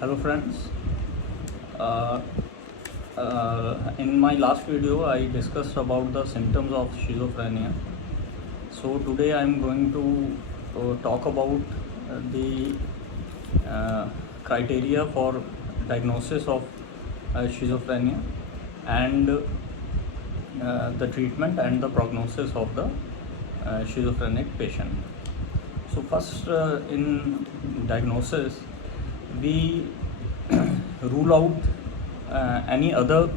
Hello friends. Uh, in my last video, I discussed about the symptoms of schizophrenia. So today I am going to talk about the criteria for diagnosis of schizophrenia and the treatment and the prognosis of the schizophrenic patient. So first, in diagnosis, we rule out any other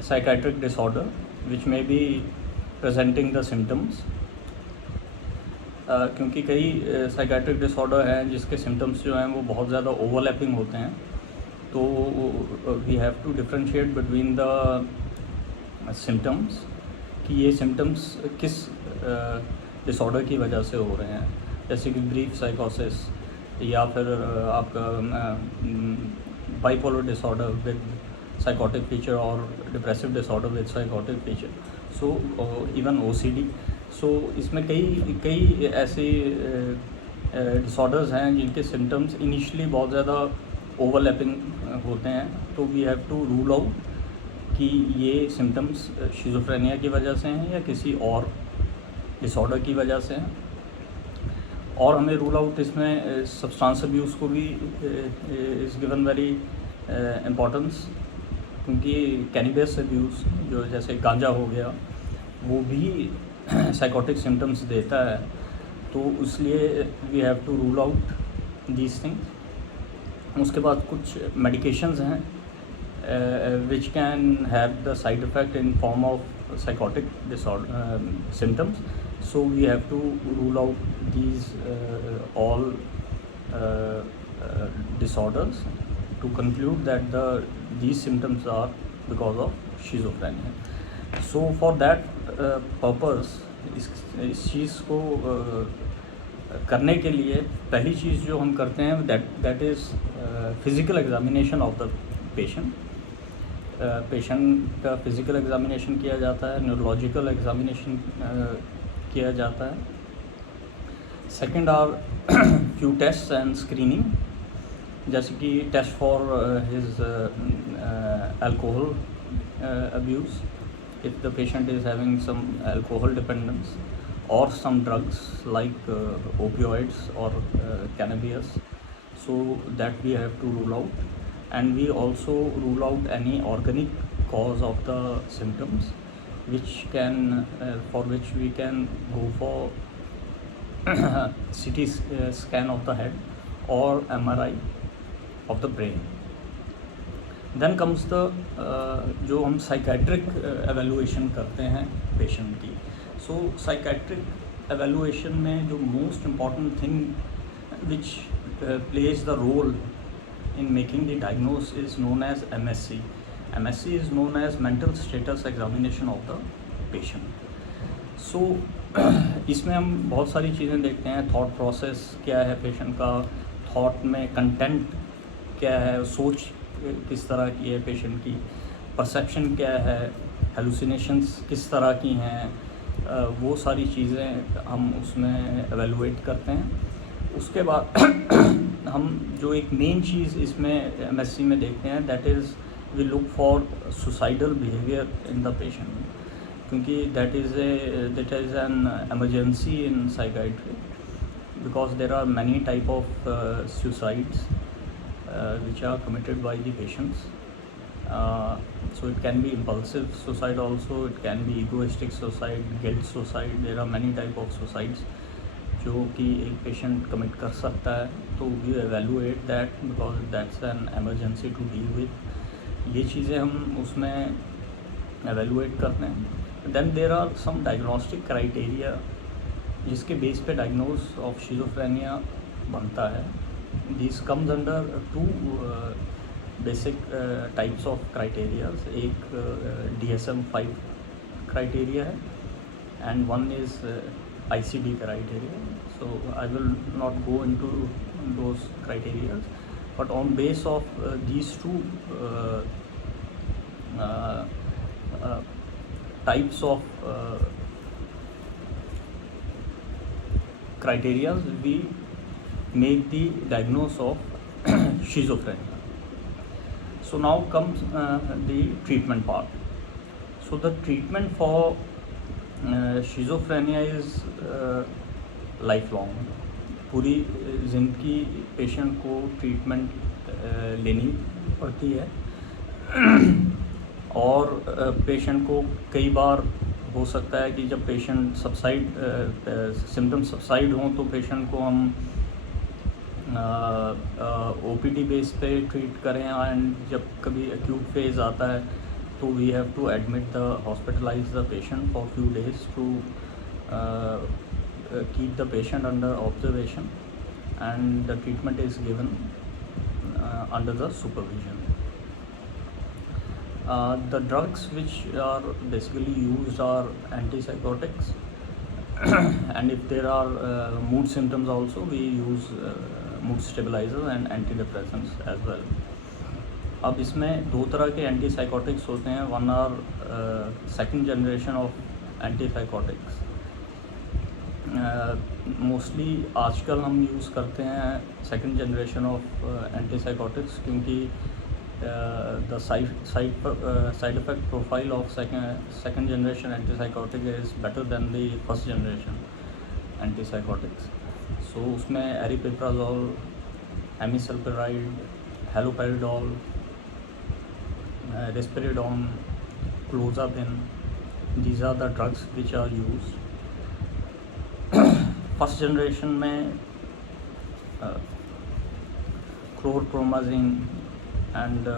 psychiatric disorder which may be presenting the symptoms. क्योंकि कई psychiatric disorder हैं जिसके सिम्टम्स जो हैं वो बहुत ज़्यादा ओवरलैपिंग होते हैं, तो we have to differentiate between the symptoms कि ये सिम्टम्स किस डिसऑर्डर की वजह से हो रहे हैं, जैसे कि ब्रीफ साइकोसिस या फिर आपका bipolar disorder with psychotic feature और depressive disorder with psychotic feature, so even OCD. So इसमें कई ऐसे डिसऑर्डर्स हैं जिनके सिम्टम्स इनिशियली बहुत ज़्यादा ओवरलैपिंग होते हैं, तो we have to rule out कि ये सिम्टम्स शिज़ोफ्रेनिया की वजह से हैं या किसी और डिसऑर्डर की वजह से हैं. और हमें रूल आउट इसमें सब्सटेंस अब्यूज़ को भी इज़ गिवन वेरी इम्पोर्टेंस, क्योंकि कैनिबस अब्यूज़ जो जैसे गांजा हो गया वो भी साइकोटिक सिम्टम्स देता है, तो इसलिए we have to rule out these things. उसके बाद कुछ मेडिकेशंस हैं which can have the side effect in form of psychotic disorder symptoms, so we have to rule out these all disorders to conclude that these symptoms are because of schizophrenia. So for that purpose इस चीज़ को करने के लिए पहली चीज़ जो हम करते हैं that is physical examination of the patient. Patient का फिज़िकल एग्ज़ामिनेशन किया जाता है, न्यूरोलॉजिकल एग्ज़ामिनेशन किया जाता है. Second are few test and screening, जैसे कि test for his alcohol abuse, if the patient is having some alcohol dependence or some drugs like opioids or cannabis, so that we have to rule out. And we also rule out any organic cause of the symptoms which can for which we can go for CT scan of the head or MRI of the brain. Then comes the जो हम psychiatric evaluation करते हैं पेशेंट की. सो psychiatric evaluation में जो most important thing which plays the role in making the diagnosis is known as MSC. MSC is known as mental status examination of the patient. So इसमें हम बहुत सारी चीज़ें देखते हैं. थॉट प्रोसेस क्या है पेशेंट का, थॉट में कंटेंट क्या है, सोच किस तरह की है पेशेंट की, परसेप्शन क्या है, हेलुसिनेशंस किस तरह की हैं, वो सारी चीज़ें हम उसमें एवेलुएट करते हैं. उसके बाद हम जो एक मेन चीज़ इसमें एमएससी में देखते हैं that is we look for suicidal behaviour in the patient, क्योंकि that is an emergency in psychiatry, because there are many type of suicides which are committed by the patients. So it can be impulsive suicide also, it can be egoistic suicide, guilt suicide. There are many type of suicides जो कि एक patient commit कर सकता है, तो we evaluate that because that's an emergency to deal with. ये चीज़ें हम उसमें एवेलुएट करते हैं. Then there are some diagnostic criteria जिसके बेस पे डायग्नोस ऑफ शिज़ोफ्रेनिया बनता है. This comes under two basic types of criterias. एक DSM-5 क्राइटेरिया है and one is ICD criteria. So I will not go into those criteria, but on base of these two types of criteria, we make the diagnosis of schizophrenia. So now comes the treatment part. So the treatment for schizophrenia is lifelong. पूरी ज़िंदगी पेशेंट को ट्रीटमेंट लेनी पड़ती है और पेशेंट को कई बार हो सकता है कि जब पेशेंट सिम्टम सबसाइड हों तो पेशेंट को हम OPD बेस पे ट्रीट करें, एंड जब कभी एक्यूट फेज़ आता है तो we have to admit hospitalize the patient for few days to keep the patient under observation, and the treatment is given under the supervision. The drugs which are basically used are antipsychotics and if there are mood symptoms also, we use mood stabilizers and antidepressants as well. अब इसमें दो तरह के antipsychotics होते हैं. One or second generation of antipsychotics. Mostly आजकल हम use करते हैं सेकंड जनरेशन ऑफ एंटीसाइकोटिक्स क्योंकि the side effect profile of second generation antipsychotic is better than the first generation antipsychotics. So उसमें aripiprazole, amisulpride, haloperidol, risperidone, clozapine, these are the drugs which are used. First generation में chlorpromazine and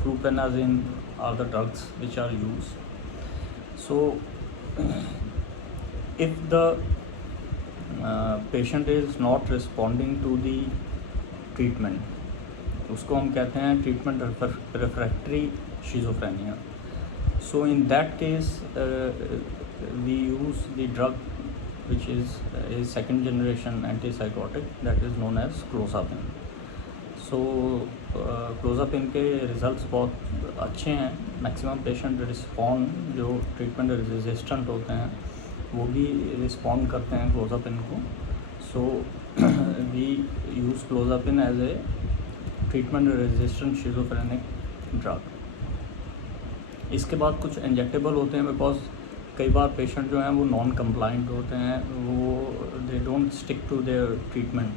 fluphenazine are the drugs which are used. So if the patient is not responding to the treatment, उसको हम कहते हैं treatment refractory schizophrenia. So in that case we use the drug which is a second generation antipsychotic that is known as clozapine. So clozapine के results बहुत अच्छे हैं. maximum patient respond, जो treatment resistant होते हैं वो भी respond करते हैं clozapine को. So we use clozapine as a treatment resistant schizophrenic drug. इसके बाद कुछ इंजेक्टेबल होते हैं बिकॉज कई बार पेशेंट जो हैं वो नॉन कंप्लाइंट होते हैं, वो they don't stick to their treatment.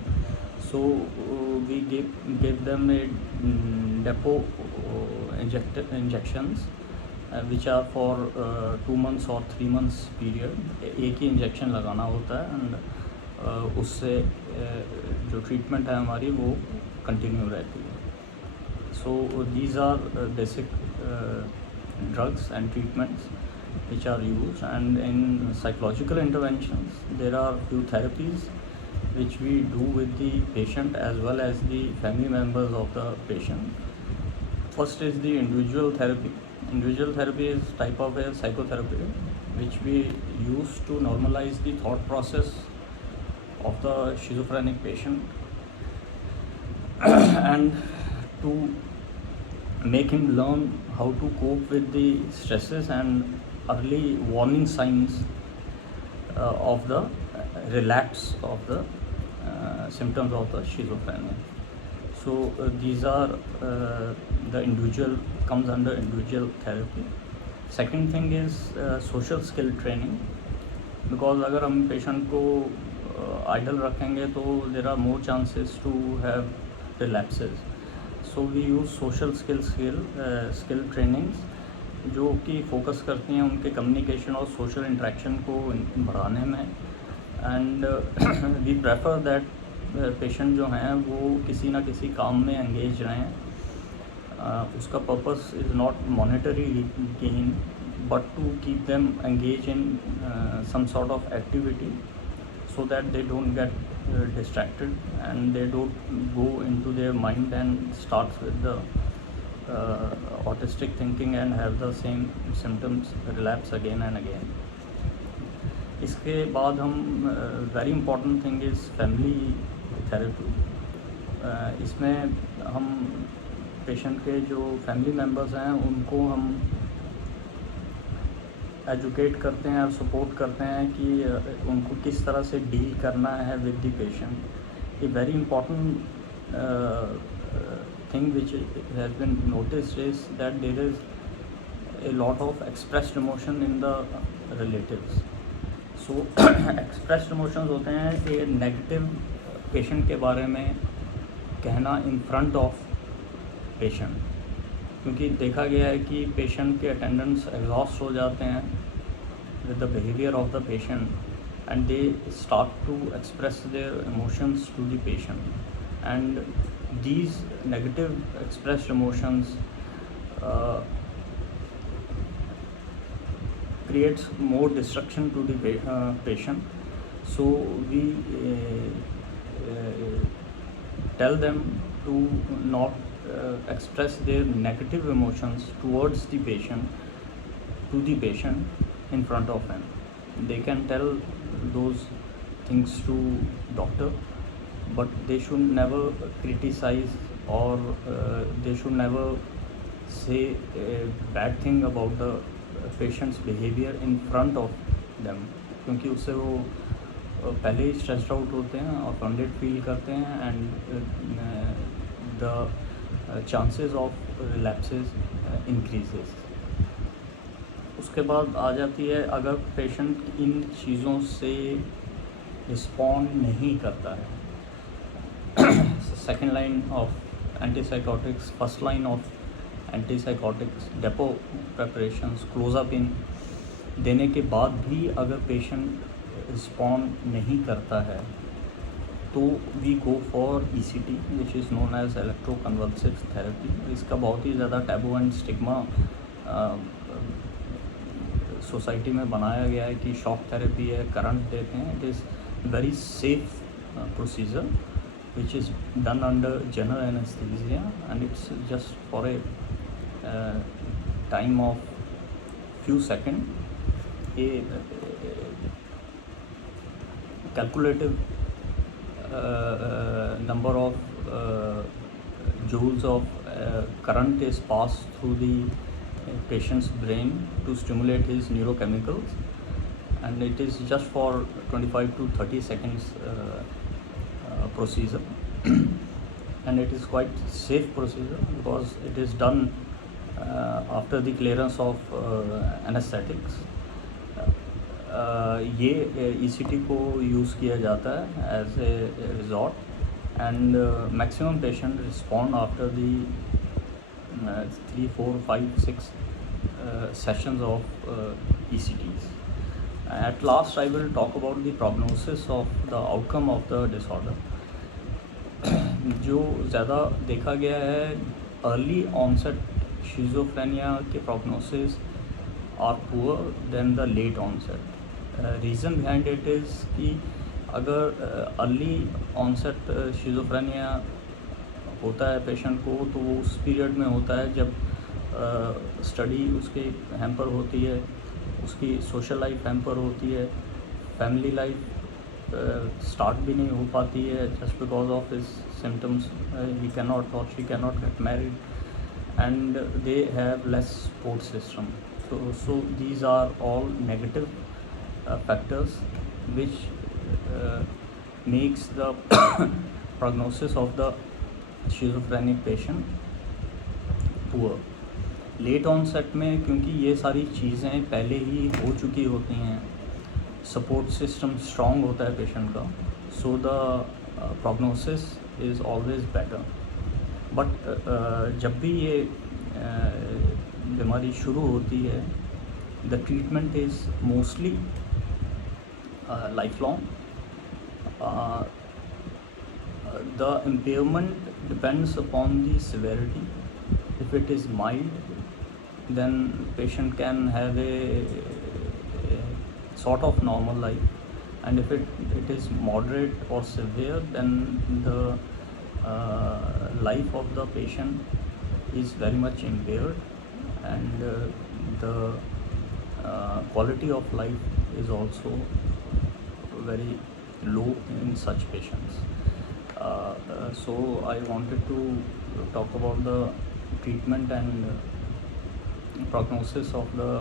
So we give them a depot injections which are for 2 months और 3 months पीरियड. एक ही इंजेक्शन लगाना होता है एंड उससे जो ट्रीटमेंट है हमारी वो कंटिन्यू रहती है. So these are basic drugs and treatments which are used, and in psychological interventions there are few therapies which we do with the patient as well as the family members of the patient. First is the individual therapy. Individual therapy is type of a psychotherapy which we use to normalize the thought process of the schizophrenic patient and to make him learn how to cope with the stresses and early warning signs of the relapse of the symptoms of the schizophrenia. So these are the individual, comes under individual therapy. Second thing is social skill training, because अगर हम patient को idle रखेंगे तो there are more chances to have relapses. So we use social skill trainings जो कि फोकस करती हैं उनके कम्युनिकेशन और सोशल इंटरेक्शन को बढ़ाने में. And we prefer that patient जो हैं वो किसी ना किसी काम में एंगेज रहें. उसका purpose is not monetary gain but to keep them engage in some sort of activity so that they don't get distracted and they don't go into their mind and starts with the autistic thinking and have the same symptoms relapse again and again. इसके बाद हम very important thing is family therapy. इसमें हम patient के जो family members हैं उनको हम एजुकेट करते हैं और सपोर्ट करते हैं कि उनको किस तरह से डील करना है विद द पेशेंट. ये very important thing which has been noticed is that there is a lot of expressed emotion in the relatives. So expressed emotions होते हैं ये नेगेटिव पेशेंट के बारे में कहना इन फ्रंट ऑफ पेशेंट, क्योंकि देखा गया है कि पेशेंट के अटेंडेंट्स एग्जॉस्ट हो जाते हैं with the behavior of the patient and they start to express their emotions to the patient, and these negative expressed emotions creates more destruction to the patient. So we tell them to not express their negative emotions towards the patient in front of him. They can tell those things to doctor, but they should never criticize or they should never say a bad thing about the patient's behavior in front of them, क्योंकि उससे वो पहले ही stressed out होते हैं, offended feel करते हैं, and the chances of relapses increases. उसके बाद आ जाती है अगर पेशेंट इन चीज़ों से रिस्पॉन्ड नहीं करता है. Second line of antipsychotics, first line of antipsychotics, depot preparations, clozapine देने के बाद भी अगर पेशेंट रिस्पॉन्ड नहीं करता है तो we go for ECT which is known as electroconvulsive therapy. इसका बहुत ही ज़्यादा टैबू एंड स्टिग्मा सोसाइटी में बनाया गया है कि शॉक थेरेपी है, करंट देते हैं. It is very safe procedure which is done under general anaesthesia and it's just for a time of few seconds. A calculative number of joules of current is passed through the patient's brain to stimulate his neurochemicals, and it is just for 25 to 30 seconds procedure and it is quite safe procedure because it is done after the clearance of anesthetics. ये ECT को use किया जाता है as a resort, and maximum patient respond after the 3, 4, 5, 6 sessions of ECTs. At last I will talk about the prognosis of the outcome of the disorder. जो ज़्यादा देखा गया है अर्ली ऑनसेट शिज़ोफ्रेनिया के prognosis are poor than the late onset. Reason behind it is कि अगर early onset schizophrenia होता है पेशेंट को तो वो उस पीरियड में होता है जब स्टडी उसके हैम्पर होती है, उसकी सोशल लाइफ हैम्पर होती है, फैमिली लाइफ स्टार्ट भी नहीं हो पाती है just because of his symptoms. He can not और she can not get married and they have less support system. So these are all negative factors which makes the prognosis of the schizophrenic patient poor. Late onset में क्योंकि ये सारी चीज़ें पहले ही हो चुकी होती हैं, सपोर्ट सिस्टम स्ट्रॉन्ग होता है पेशेंट का, so the prognosis is always better. But जब भी ये बीमारी शुरू होती है the treatment is mostly life long. The impairment depends upon the severity. If it is mild then patient can have a sort of normal life, and if it is moderate or severe then the life of the patient is very much impaired, and the quality of life is also very low in such patients. So I wanted to talk about the treatment and prognosis of the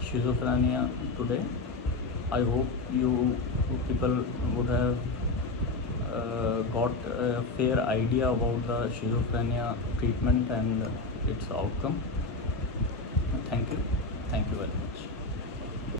schizophrenia today. I hope you people would have got a fair idea about the schizophrenia treatment and its outcome. Thank you. Thank you very much.